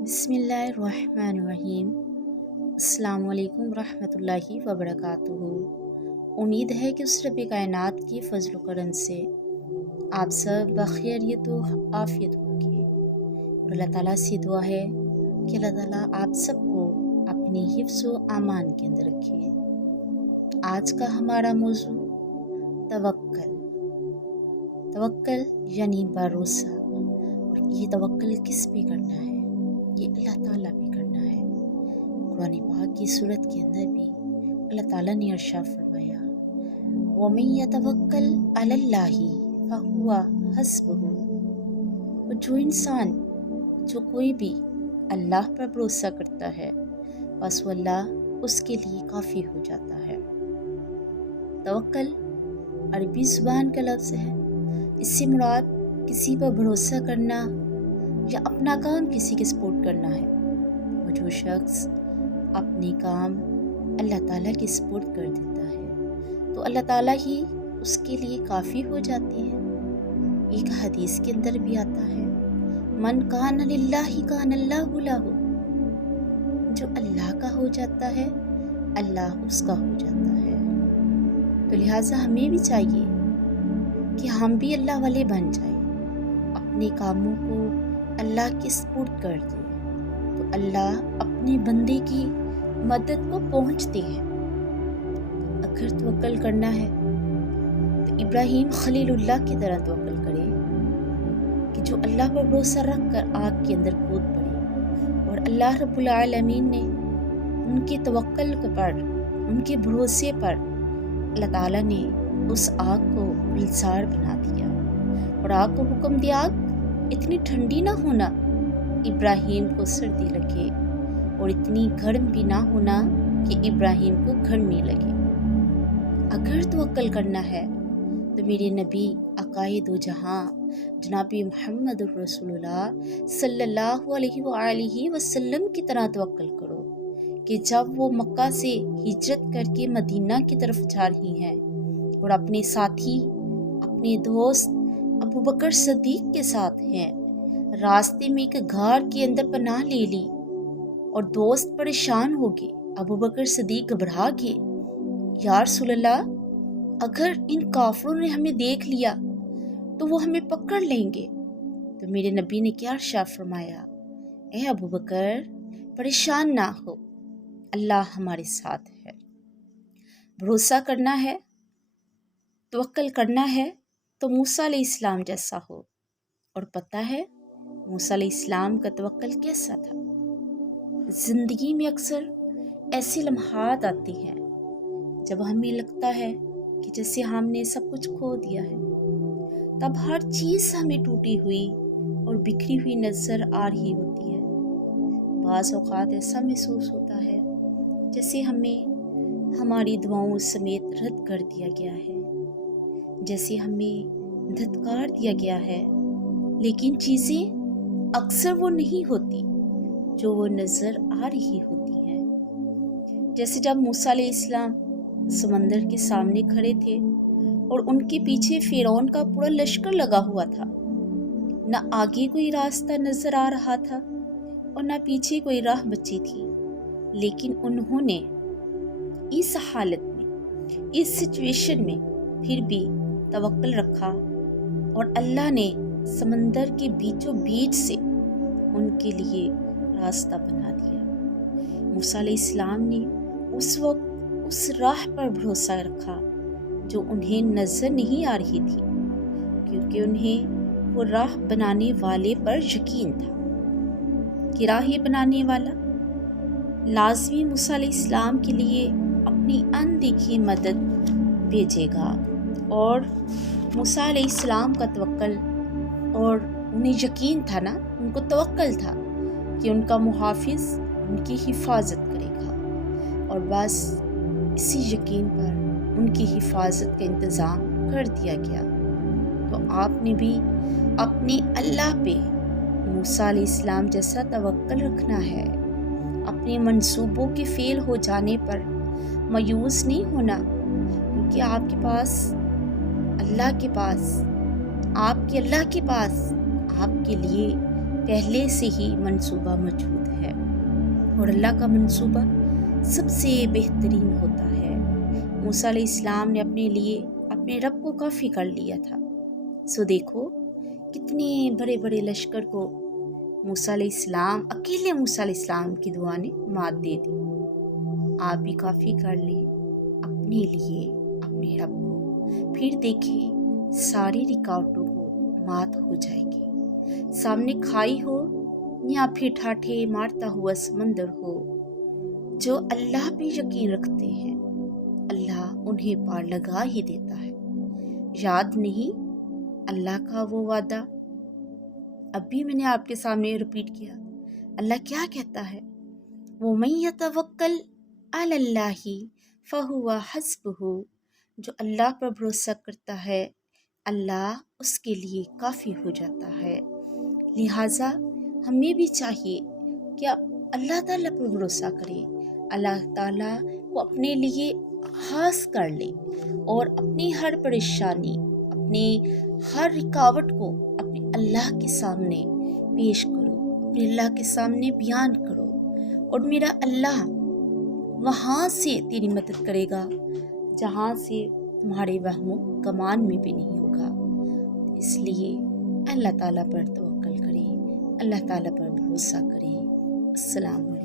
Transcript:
बिस्मिल्लाहिर्रहमानिर्रहीम। अस्सलाम वालेकुम रहमतुल्लाहि व बरकातुहू। उम्मीद है कि उस रब कायनात की फजल करम से आप सब बखैरियत व आफियत होंगे। और अल्लाह ताला से दुआ है कि अल्लाह ताला आप सबको अपनी हिफ्ज़ व अमान के अंदर रखे। आज का हमारा मौजू तवक्कल। तवक्कल यानी भरोसा। और ये तवक्कल किस पे करना है? ये अल्लाह ताला पे करना है। कुरान पाक की सूरत के अंदर भी अल्लाह ताला ने इरशाद फरमाया, वमन यतवक्कल अलल्लाहि फहुवा हस्बुहु। और जो इंसान, जो कोई भी अल्लाह पर भरोसा करता है, बस वो अल्लाह उसके लिए काफ़ी हो जाता है। तवक्कल अरबी ज़ुबान का लफ्ज़ है। इससे मुराद किसी पर भरोसा करना या अपना काम किसी के सपोर्ट करना है। और जो शख्स अपने काम अल्लाह ताला की सपोर्ट कर देता है तो अल्लाह ताला ही उसके लिए काफ़ी हो जाती है। एक हदीस के अंदर भी आता है, मन कान लिल्लाहि कान अल्लाहु लहु। जो अल्लाह का हो जाता है अल्लाह उसका हो जाता है। तो लिहाजा हमें भी चाहिए कि हम भी अल्लाह वाले बन जाए, अपने कामों को अल्लाह की सपोर्ट कर दे तो अल्लाह अपने बंदे की मदद को पहुंचते हैं। अगर तवक्कल करना है तो इब्राहीम खलीलुल्लाह की तरह तवक्कल करे कि जो अल्लाह पर भरोसा रख कर आग के अंदर कूद पड़े। और अल्लाह रब्बुल आलमीन ने उनके तवक्कल पर, उनके भरोसे पर अल्लाह ताला ने उस आग को गुलजार बना दिया। और आग को हुक्म दिया, आग इतनी ठंडी ना होना इब्राहीम को सर्दी लगे और इतनी गर्म भी ना होना कि इब्राहीम को गर्मी लगे। अगर तवक्कल करना है तो मेरे नबी अकाए दो जहां जनाबी मोहम्मद रसूलुल्लाह सल्लल्लाहु अलैहि वसल्लम की तरह तवक्कल करो कि जब वो मक्का से हिजरत करके मदीना की तरफ जा रही हैं और अपने साथी, अपने दोस्त अबू बकर सदीक के साथ हैं, रास्ते में एक गार के अंदर पनाह ले ली और दोस्त परेशान हो गए। अबू बकर सदीक घबरा गए, या रसूलल्लाह, अगर इन काफिरों ने हमें देख लिया तो वो हमें पकड़ लेंगे। तो मेरे नबी ने क्या इरशाद फरमाया, ए अबू बकर परेशान ना हो, अल्लाह हमारे साथ है। भरोसा करना है, तवक्कल करना है तो मूसा अलैहिस्सलाम जैसा हो। और पता है मूसा अलैहिस्सलाम का तवक्कल कैसा था? जिंदगी में अक्सर ऐसे लम्हात आते हैं जब हमें लगता है कि जैसे हमने सब कुछ खो दिया है। तब हर चीज़ हमें टूटी हुई और बिखरी हुई नज़र आ रही होती है। बाज़ औक़ात ऐसा महसूस होता है जैसे हमें हमारी दुआओं समेत रद्द कर दिया गया है, जैसे हमें धत्कार दिया गया है। लेकिन चीज़ें अक्सर वो नहीं होती जो वो नज़र आ रही होती हैं। जैसे जब मूसा अलैहिस्सलाम समंदर के सामने खड़े थे और उनके पीछे फ़िरौन का पूरा लश्कर लगा हुआ था। न आगे कोई रास्ता नज़र आ रहा था और न पीछे कोई राह बची थी। लेकिन उन्होंने इस हालत में, इस सिचुएशन में फिर भी तवक्कल रखा और अल्लाह ने समंदर के बीचों बीच से उनके लिए रास्ता बना दिया। मूसा अलैहिस्सलाम ने उस वक्त उस राह पर भरोसा रखा जो उन्हें नज़र नहीं आ रही थी, क्योंकि उन्हें वो राह बनाने वाले पर यकीन था कि राह बनाने वाला लाज़मी मूसा अलैहिस्सलाम के लिए अपनी अनदेखी मदद भेजेगा। और मूसा अलैहिस्सलाम का तवक्कल, और उन्हें यकीन था ना, उनको तवक्कल था कि उनका मुहाफिज उनकी हिफाजत करेगा। और बस इसी यकीन पर उनकी हिफाजत का इंतज़ाम कर दिया गया। तो आपने भी अपने अल्लाह पे मूसा अलैहिस्सलाम जैसा तवक्कल रखना है। अपने मंसूबों के फेल हो जाने पर मायूस नहीं होना, क्योंकि आपके पास अल्लाह के पास, आपके अल्लाह के पास आपके लिए पहले से ही मंसूबा मौजूद है और अल्लाह का मंसूबा सबसे बेहतरीन होता है। मूसा अलैहिस्सलाम ने अपने लिए अपने रब को काफ़ी कर लिया था। सो देखो कितने बड़े बड़े लश्कर को अकेले मूसा अलैहिस्सलाम की दुआ ने मात दे दी। आप भी काफ़ी कर लें अपने लिए, अपने रब को, फिर देखें सारी रुकावटों को मात हो जाएगी। सामने खाई हो या फिर ठाठे मारता हुआ समंदर हो, जो अल्लाह पे यकीन रखते हैं अल्लाह उन्हें पार लगा ही देता है। याद नहीं अल्लाह का वो वादा? अभी मैंने आपके सामने रिपीट किया। अल्लाह क्या कहता है? वो मन यतवक्कल अलल्लाहि फहुवा हस्बुहु, जो अल्लाह पर भरोसा करता है अल्लाह उसके लिए काफ़ी हो जाता है। लिहाजा हमें भी चाहिए कि आप अल्लाह ताला पर भरोसा करें, अल्लाह ताला को अपने लिए खास कर लें और अपनी हर परेशानी, अपनी हर रुकावट को अपने अल्लाह के सामने पेश करो, अपने अल्लाह के सामने बयान करो, और मेरा अल्लाह वहाँ से तेरी मदद करेगा जहाँ से तुम्हारे वहमो गमान में भी नहीं होगा। इसलिए अल्लाह ताला पर तवक्कल करें, अल्लाह ताला पर भरोसा करें। अस्सलाम वालेकुम।